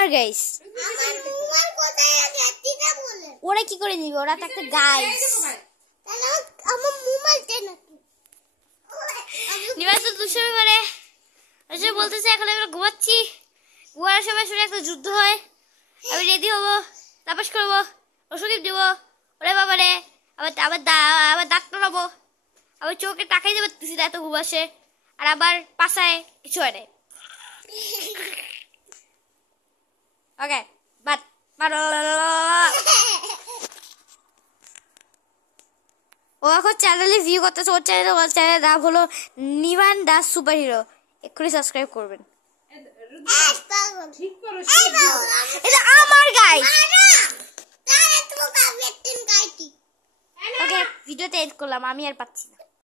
আমার গাইস ওরা কি করে নিবে ওরা তো একটা গাইস নিবাস তো দুশোই মানে বলতেছে এখন আমরা ঘুমাচ্ছি ঘুমানোর সময় শুনে একটা যুদ্ধ হয় আমি রেডি হবো তাপস করবো ওষুধ দিব ওরে বাবা রে আবার আবার আবার ডাক্তার হবো আবার চোখে টাকাই দেবে এত ঘুম আসে আর আবার পাশায় কিছু হয় না ওকে বাট ও এখন চ্যানেলে ভিউ করতেছে ওর চ্যানেলের নাম হলো নিবান দাস সুপার হিরো এক্ষুনি সাবস্ক্রাইব করবেন এটা আমার গাইস ওকে ভিডিওতে এড করলাম আমি আর পাচ্ছি না